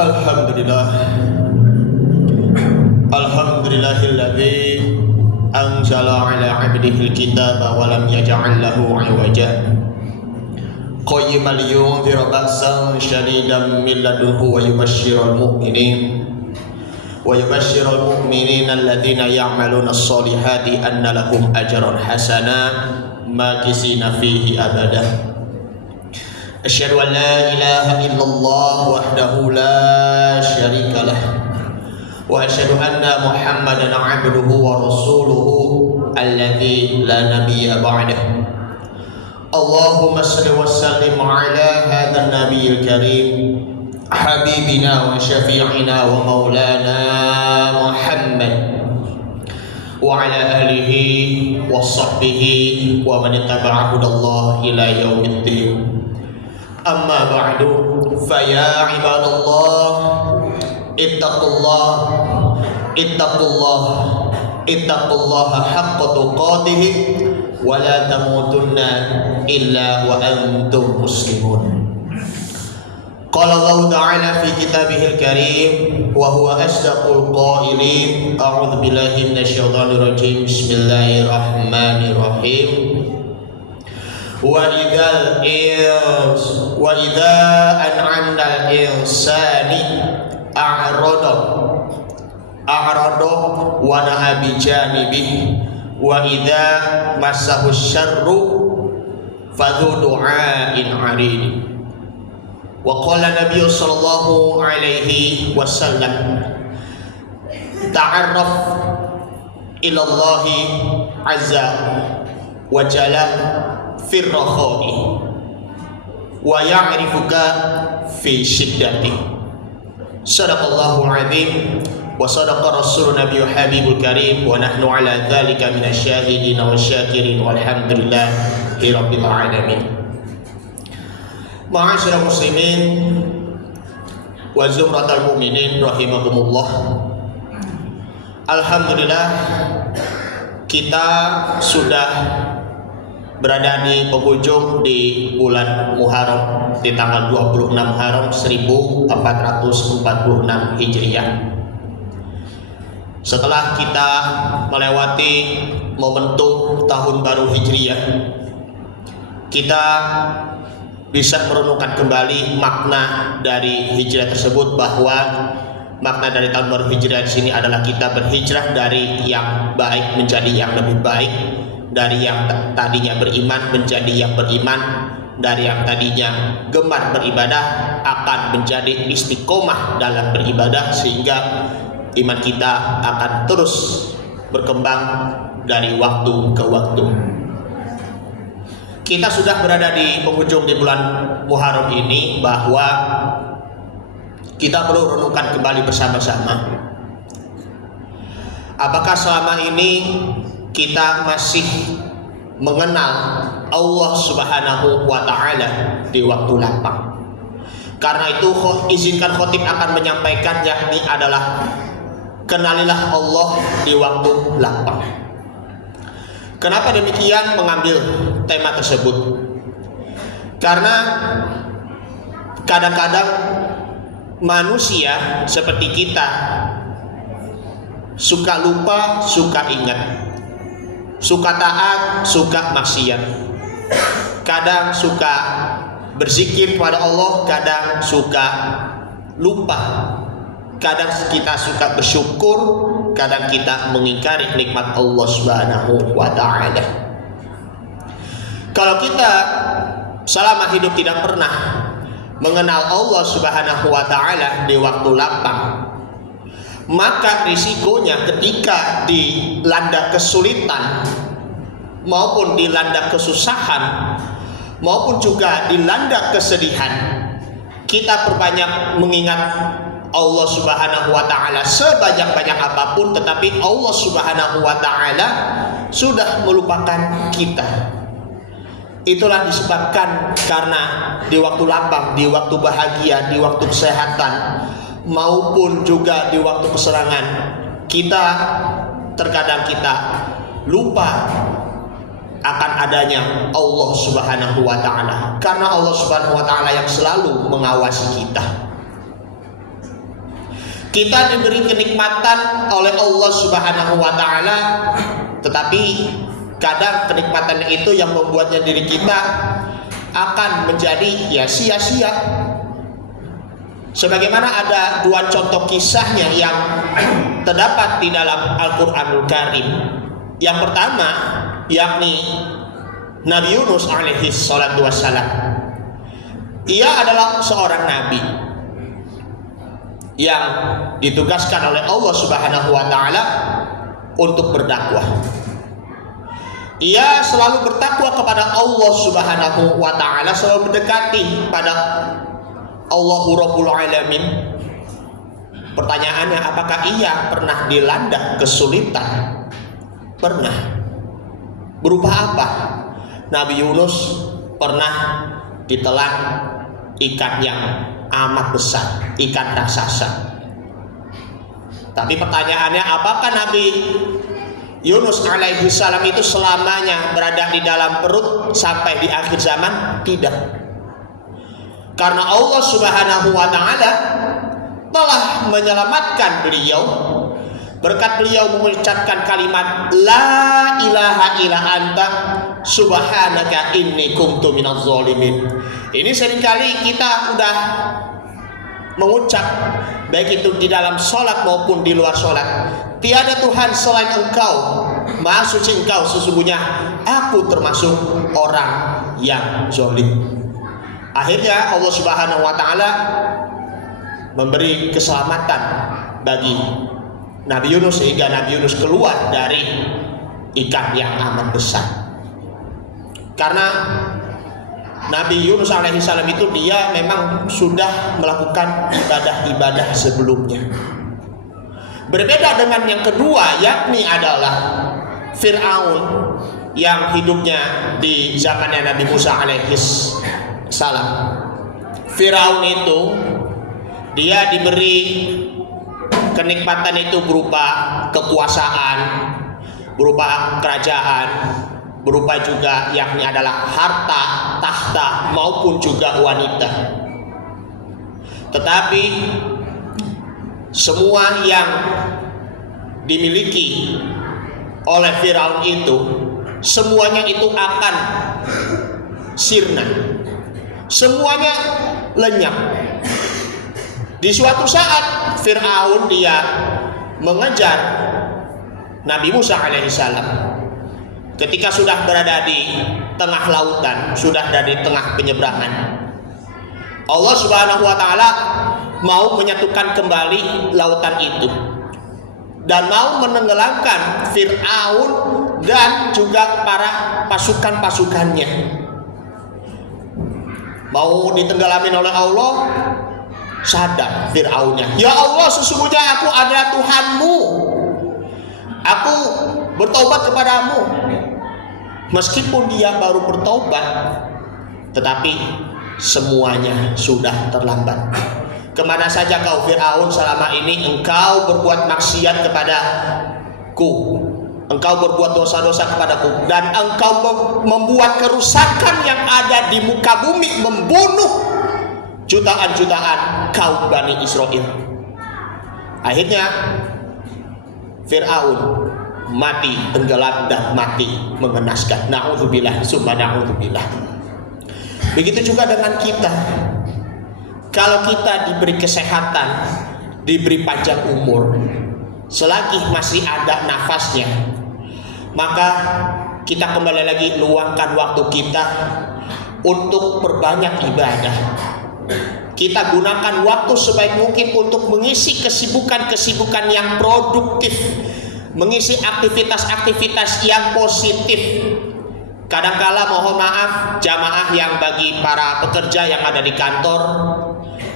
Alhamdulillah. Alhamdulillahilladzi anzala ala 'abdihi al-kitaba wa lam yaj'al lahu 'iwaja. Qayyiman liyunzira ba'san shadidan min ladunhu wa yubashshiral mu'minina alladhina ya'maluna as-solihati anna lahum ajran hasana makisina fihi abada. Asyhadu an la ilaha illallah wahdahu la syarika lah wa asyhadu anna Muhammadan 'abduhu wa rasuluhu alladzi la nabiyya ba'dahu. Allahumma shalli wa sallim ala hadzal nabiyil karim habibina wa syafi'ina wa maulana Muhammad wa ala alihi wa sahbihi wa man ittaba'a hudallah ila yaumiddin. Amma ba'du, fa ya ibadallah ittaqullaha haqqa tuqatih wa la tamutunna illa wa antum muslimun. Qala Allah ta'ala fi kitabihil karim wa huwa asdaqul qailin. A'udzu billahi minasyaitonir rajim. Bismillahirrahmanirrahim. Wa idza an'amna al-insani a'rada wa naha bi janibihi wa idza massahu syarru fadhu du'ain 'arid. Wa qala Nabi sallallahu alaihi wasallam, ta'arraf ila Allah azza wa jalla fi rakhai wa ya'rifuka fi shiddati. Sadaqallahu azim wa sadaqa rasul nabiy habibul karim wa nahnu ala dzalika minasyahidin wa syakirin walhamdulillahi rabbil alamin. Ma'asyiral muslimin wa zumratal mu'minin rahimakumullah. Alhamdulillah, kita sudah berada di penghujung di bulan Muharram di tanggal 26 Muharram 1446 Hijriah. Setelah kita melewati momentum tahun baru Hijriah, kita bisa merenungkan kembali makna dari hijrah tersebut, bahwa makna dari tahun baru Hijriah di sini adalah kita berhijrah dari yang baik menjadi yang lebih baik, dari yang tadinya beriman menjadi yang beriman, dari yang tadinya gemar beribadah akan menjadi istiqomah dalam beribadah, sehingga iman kita akan terus berkembang dari waktu ke waktu. Kita sudah berada di penghujung di bulan Muharram ini, bahwa kita perlu renungkan kembali bersama-sama, apakah selama ini kita masih mengenal Allah Subhanahu wa ta'ala di waktu lapang. Karena itu izinkan khotib akan menyampaikan, yakni adalah kenalilah Allah di waktu lapang. Kenapa demikian mengambil tema tersebut? Karena kadang-kadang manusia seperti kita suka lupa, suka ingat, suka taat, suka maksiat. Kadang suka berzikir kepada Allah, kadang suka lupa. Kadang kita suka bersyukur, kadang kita mengingkari nikmat Allah Subhanahu wa ta'ala. Kalau kita selama hidup tidak pernah mengenal Allah Subhanahu wa ta'ala di waktu lapang, maka risikonya ketika dilanda kesulitan maupun dilanda kesusahan maupun juga dilanda kesedihan, kita perbanyak mengingat Allah Subhanahu wa ta'ala sebanyak-banyak apapun, tetapi Allah Subhanahu wa ta'ala sudah melupakan kita. Itulah disebabkan karena di waktu lapang, di waktu bahagia, di waktu kesehatan maupun juga di waktu keserangan, kita terkadang kita lupa akan adanya Allah Subhanahu wa ta'ala, karena Allah Subhanahu wa ta'ala yang selalu mengawasi kita. Kita diberi kenikmatan oleh Allah Subhanahu wa taala, tetapi kadang kenikmatan itu yang membuatnya diri kita akan menjadi ya sia-sia. Sebagaimana ada dua contoh kisahnya yang terdapat di dalam Al-Qur'anul Karim. Yang pertama yakni Nabi Yunus alaihi salatu wassalam. Ia adalah seorang nabi yang ditugaskan oleh Allah Subhanahu wa taala untuk berdakwah. Ia selalu bertakwa kepada Allah Subhanahu wa taala, selalu mendekati pada Allahu Rabbul Alamin. Pertanyaannya, apakah ia pernah dilanda kesulitan? Pernah. Berupa apa? Nabi Yunus pernah ditelan ikan yang amat besar, ikan raksasa. Tapi pertanyaannya, apakah Nabi Yunus alaihi salam itu selamanya berada di dalam perut sampai di akhir zaman? Tidak. Karena Allah Subhanahu wa taala telah menyelamatkan beliau berkat beliau mengucapkan kalimat la ilaha illa anta subhanaka inni kuntu minaz zalimin. Ini seringkali kita udah mengucap, baik itu di dalam sholat maupun di luar sholat, tiada Tuhan selain Engkau, Maha suci Engkau, sesungguhnya aku termasuk orang yang zalim. Akhirnya Allah Subhanahu wa taala memberi keselamatan bagi Nabi Yunus sehingga Nabi Yunus keluar dari ikan yang amat besar. Karena Nabi Yunus alaihi salam itu dia memang sudah melakukan ibadah-ibadah sebelumnya. Berbeda dengan yang kedua, yakni adalah Fir'aun yang hidupnya di zamannya Nabi Musa alaihi salam. Fir'aun itu dia diberi kenikmatan itu berupa kekuasaan, berupa kerajaan, berupa juga yakni adalah harta, tahta maupun juga wanita. Tetapi semua yang dimiliki oleh Firaun itu semuanya itu akan sirna. Semuanya lenyap. Di suatu saat Fir'aun dia mengejar Nabi Musa alaihissalam. Ketika sudah berada di tengah lautan, sudah ada di tengah penyeberangan, Allah Subhanahu wa taala mau menyatukan kembali lautan itu dan mau menenggelamkan Fir'aun dan juga para pasukan-pasukannya. Mau ditenggelamin oleh Allah. Sadar Fir'aunnya, ya Allah, sesungguhnya aku adalah Tuhanmu, aku bertobat kepadamu. Meskipun dia baru bertobat, tetapi semuanya sudah terlambat. Kemana saja kau Fir'aun selama ini engkau berbuat maksiat kepadaku, engkau berbuat dosa-dosa kepadaku, dan engkau membuat kerusakan yang ada di muka bumi, membunuh jutaan-jutaan kaum Bani Israel. Akhirnya Fir'aun mati tenggelam dan mati mengenaskan. Na'udzubillah, summa na'udzubillah. Begitu juga dengan kita. Kalau kita diberi kesehatan, diberi panjang umur, selagi masih ada nafasnya, maka kita kembali lagi luangkan waktu kita untuk perbanyak ibadah. Kita gunakan waktu sebaik mungkin untuk mengisi kesibukan-kesibukan yang produktif, mengisi aktivitas-aktivitas yang positif. Kadangkala mohon maaf jamaah yang bagi para pekerja yang ada di kantor,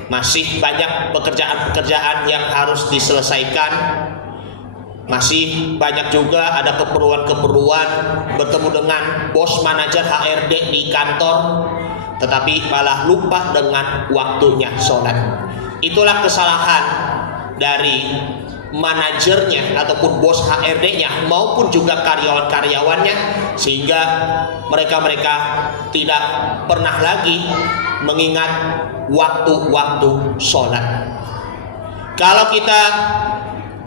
masih banyak pekerjaan-pekerjaan yang harus diselesaikan. Masih banyak juga ada keperluan-keperluan bertemu dengan bos manajer HRD di kantor, tetapi malah lupa dengan waktunya sholat. Itulah kesalahan dari manajernya ataupun bos HRD-nya maupun juga karyawan-karyawannya, sehingga mereka tidak pernah lagi mengingat waktu-waktu sholat. Kalau kita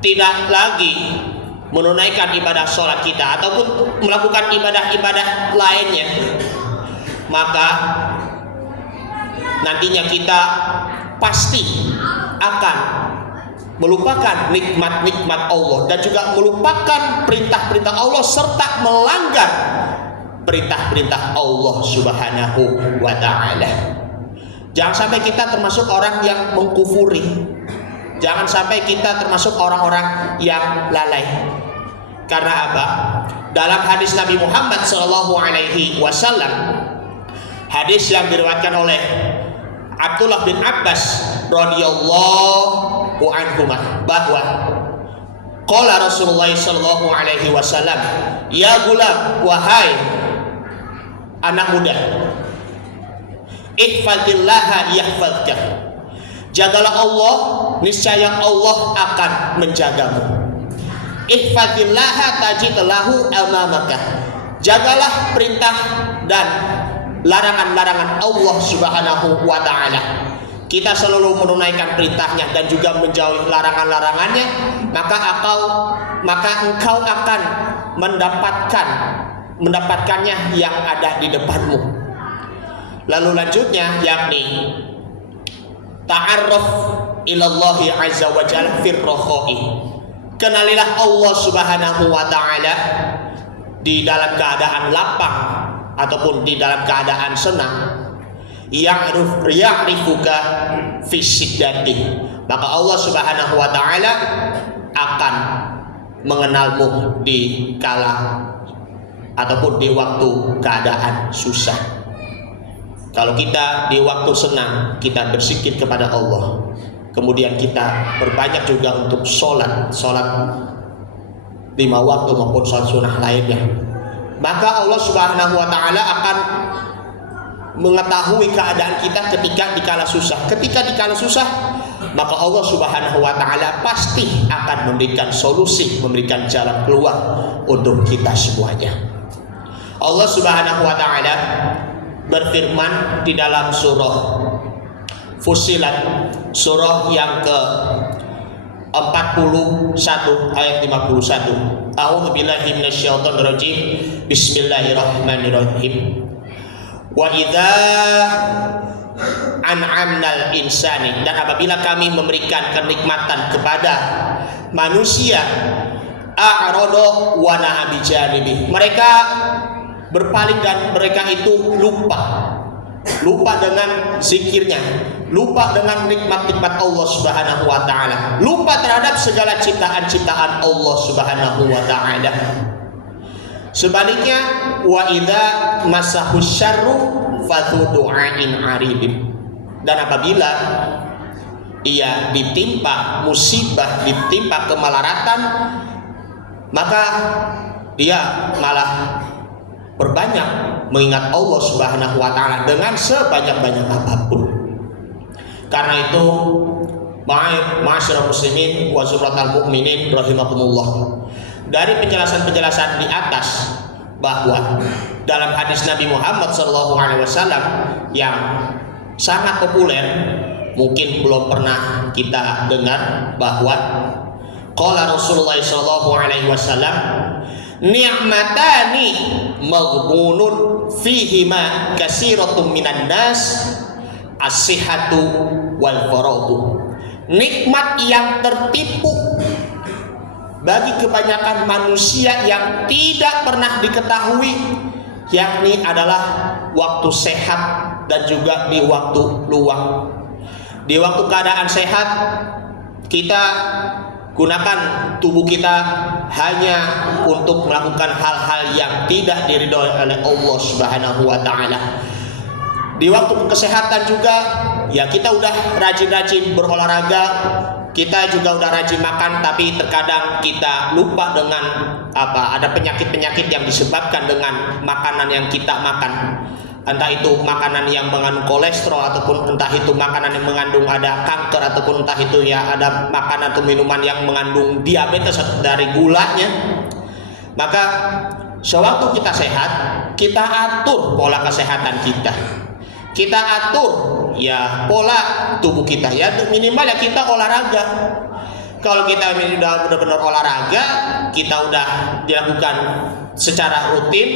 tidak lagi menunaikan ibadah sholat kita ataupun melakukan ibadah-ibadah lainnya, maka nantinya kita pasti akan melupakan nikmat-nikmat Allah dan juga melupakan perintah-perintah Allah serta melanggar perintah-perintah Allah Subhanahu wa ta'ala. Jangan sampai kita termasuk orang yang mengkufuri. Jangan sampai kita termasuk orang-orang yang lalai. Karena apa? Dalam hadis Nabi Muhammad SAW, hadis yang diriwayatkan oleh Abdullah bin Abbas radhiyallahu anhuma, bahwa qala Rasulullah sallallahu alaihi wasallam, ya gulam, wahai anak muda, ihfazillaha yahfazka, jagalah Allah, niscaya Allah akan menjagamu. Ihfazillaha tajid lahu amamaka, jagalah perintah dan larangan-larangan Allah Subhanahu wa ta'ala. Kita selalu menunaikan perintahnya dan juga menjauhi larangan-larangannya, maka engkau akan mendapatkannya yang ada di depanmu. Lalu lanjutnya yakni ta'arruf ilallahi azza wa jalla fir rakhai. Kenalilah Allah Subhanahu wa ta'ala di dalam keadaan lapang ataupun di dalam keadaan senang. Ya'rifuka fi syiddati, maka Allah Subhanahu wa ta'ala akan mengenalmu di kala ataupun di waktu keadaan susah. Kalau kita di waktu senang, kita berzikir kepada Allah, kemudian kita berbanyak juga untuk sholat 5 waktu maupun sholat sunnah lainnya, maka Allah Subhanahu wa ta'ala akan mengetahui keadaan kita ketika dikala susah. Ketika dikala susah, maka Allah Subhanahu wa ta'ala pasti akan memberikan solusi, memberikan jalan keluar untuk kita semuanya. Allah Subhanahu wa ta'ala berfirman di dalam surah Fussilat, surah yang ke 41 ayat 51. A'udzubillahi minasyaitonirrajim. Bismillahirrahmanirrahim. Wa idza an'amnal insani, dan apabila kami memberikan kenikmatan kepada manusia, a'rada wa na'a bijanibi, mereka berpaling dan mereka itu lupa dengan zikirnya, lupa dengan nikmat-nikmat Allah Subhanahu wa ta'ala, lupa terhadap segala ciptaan-ciptaan Allah Subhanahu wa ta'ala. Sebaliknya, wa idza masahu syarru fadhu du'ain aribin, dan apabila ia ditimpa musibah, ditimpa kemelaratan, maka dia malah berbanyak mengingat Allah Subhanahu wa ta'ala dengan sebanyak-banyak apapun. Karena itu, ma'asyiral muslimin wa zumratal mu'minin rahimakumullah, dari penjelasan-penjelasan di atas bahwa dalam hadis Nabi Muhammad SAW yang sangat populer, mungkin belum pernah kita dengar, bahwa qala Rasulullah SAW, ni'matani maghbunun fihima katsiratun minan nas, as-sihhatu wal faraghu. Nikmat yang tertipu bagi kebanyakan manusia yang tidak pernah diketahui, yakni adalah waktu sehat dan juga di waktu luang. Di waktu keadaan sehat, kita gunakan tubuh kita hanya untuk melakukan hal-hal yang tidak diridhoi oleh Allah Subhanahu wa ta'ala. Di waktu kesehatan juga, ya kita udah rajin-rajin berolahraga, kita juga udah rajin makan, tapi terkadang kita lupa dengan ada penyakit-penyakit yang disebabkan dengan makanan yang kita makan. Entah itu makanan yang mengandung kolesterol, ataupun entah itu makanan yang mengandung ada kanker, ataupun entah itu ya ada makanan atau minuman yang mengandung diabetes dari gulanya. Maka sewaktu kita sehat, kita atur pola kesehatan kita. Kita atur ya pola tubuh kita, ya minimal ya kita olahraga. Kalau kita udah benar-benar olahraga, kita udah dilakukan secara rutin,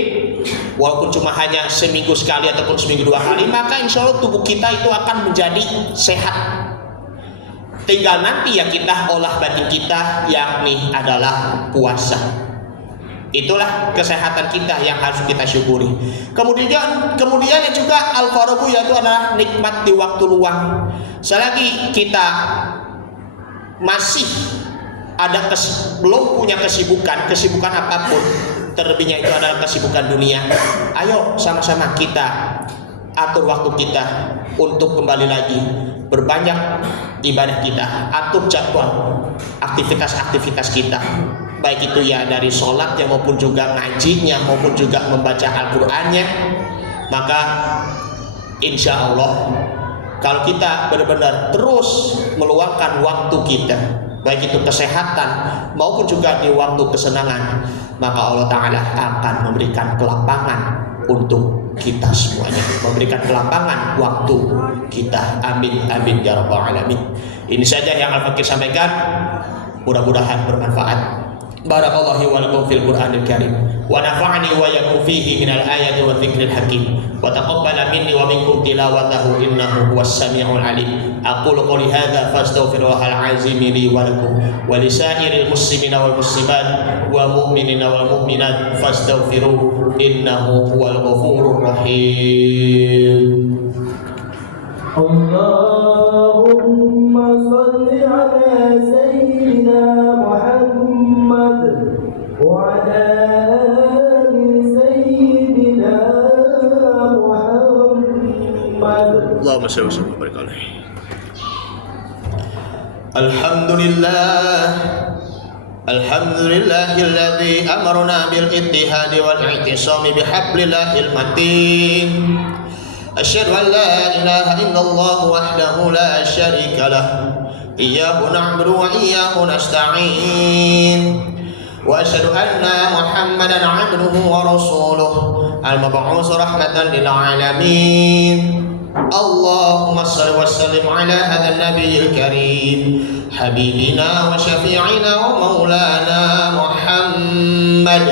walaupun cuma hanya seminggu sekali ataupun seminggu 2 kali, maka insya Allah tubuh kita itu akan menjadi sehat. Tinggal nanti ya kita olah batin kita, yakni adalah puasa. Itulah kesehatan kita yang harus kita syukuri. Kemudian juga al-faragu, yaitu adalah nikmat di waktu luang. Selagi kita masih ada belum punya kesibukan apapun, terlebihnya itu adalah kesibukan dunia, ayo sama-sama kita atur waktu kita untuk kembali lagi berbanyak ibadah kita, atur jadwal aktivitas kita, baik itu ya dari sholatnya maupun juga ngajinya maupun juga membaca Al-Qur'annya. Maka insya Allah kalau kita benar-benar terus meluangkan waktu kita, baik itu kesehatan maupun juga di waktu kesenangan, maka Allah Ta'ala akan memberikan kelapangan untuk kita semuanya, memberikan kelapangan waktu kita. Amin amin ya rabbal alamin. Ini saja yang Al-Fakir sampaikan, mudah-mudahan bermanfaat. Barakallahu wa lakum fil Qur'anil Karim wa nafa'ani wa yakum fihi minal ayati wa dzikril hakim wa taqabbala minni wa minkum tilawatahu innahu huwas samiul alim. Aqulu qouli hadza fastaghfirullahal azim li wa lakum wa lisairil muslimina wal muslimat wa mu'minina wal mu'minat fastaghfiruhu innahu huwal ghafurur rahim. Allahumma shalli ala sayyidina Muhammad wa ala ali sayyidina Muhammad. Allahumma shalli wa sallim wa barik alaihi. Alhamdulillahilladzi amarna bil ittihadi wal i'tisami bihablillahil matin. Asyhadu an la ilaha illallah wahdahu la syarika lah. Iyyahu na'budu wa iyyahu nasta'in. Wa asyhadu anna Muhammadan 'abduhu wa rasuluh al-mab'uts rahmatan lil 'alamin. Allahumma shalli wa sallim ala hadzal nabiyil karim habibina wa syafi'ina wa maulana Muhammad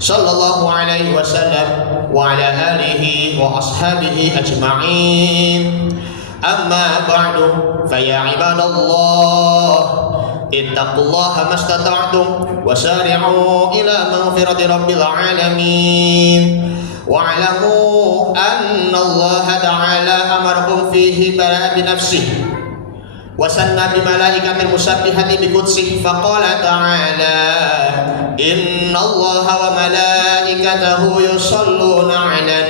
sallallahu alaihi wasallam wa ala alihi wa ashabihi ajma'in. Amma ba'du, fa ya ibadallah ittaqullaha mastata'tum wa sari'u ila maghfirati rabbil alamin. Wa'lamu anna Allah ta'ala amarakum fihi bi nafsihi wa sanna bi malaikatil musabbihati bi qudsih faqala ta'ala inna Allah wa malaikatahu yusalluna 'alan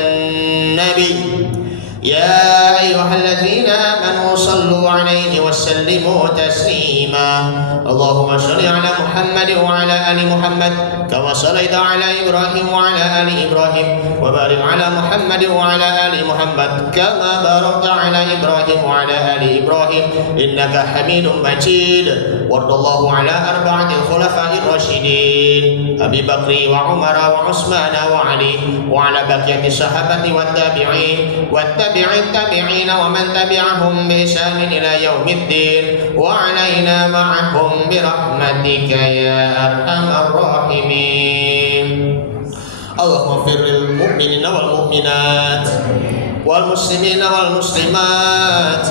nabi ya ayyuhalladzina amanu sallu 'alaihi wa sallimu taslima. Allahumma shalli 'ala Muhammad wa 'ala ali Muhammad kama shallaita 'ala Ibrahim wa 'ala ali Ibrahim wa barik 'ala Muhammad wa 'ala ali Muhammad kama barakta 'ala Ibrahim wa 'ala ali Ibrahim innaka Hamidum Majid. Warḍallahu 'ala arba'atil khulafa'ir rasyidin Abi Bakri wa Umar wa Utsman wa Ali wa 'ala baqiyati sahabati wat tabi'in wat tabi'it tabi'in wa man tabi'ahum bi ihsan ila yaumiddin wa 'alaina ma'ahum bi rahmatika ya arhamar rahimin. Allahumma ighfir lil mu'minina wal mu'minat wal muslimina wal muslimat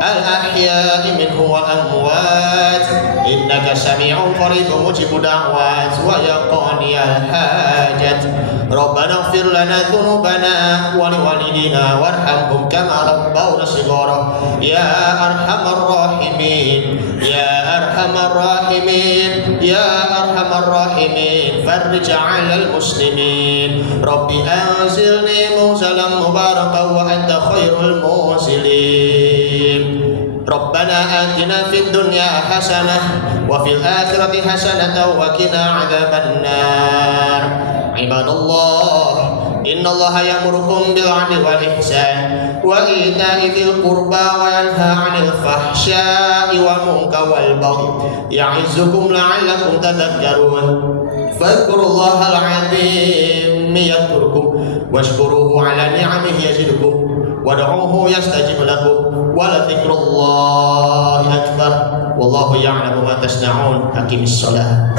al ahya'i minhum wal amwat innaka sami'un qaribun mujibud da'wat wa ya qadiyal hajat. Rabbana ighfir lana dhunubana wa liwalidina warhamhum kama rabbawna shighara ya arhamar rahimin ya arhamar rahimin ya arhamar rahimin farij 'alal muslimin. Rabbi anzilni munzalan mubarakan wa anta khairul munzilin. Rabbana atina fid dunya hasanah wa fil akhirati hasanatan wa qina adzabannar. Ibadallah, innallaha ya'murukum bil 'adli wal ihsan wa ita'i dzil qurba wa yanha 'anil fahsya'i wal munkari wal baghi ya'izukum la'allakum tadhakkarun. Fadhkurullahal 'azim yadhkurkum washkuruhu 'ala ni'amihi yazidkum wad'uuhu yastajib lakum wa la dzikrullahi akbar wallahu ya'lamu ma tasna'un. Aqimis shalah.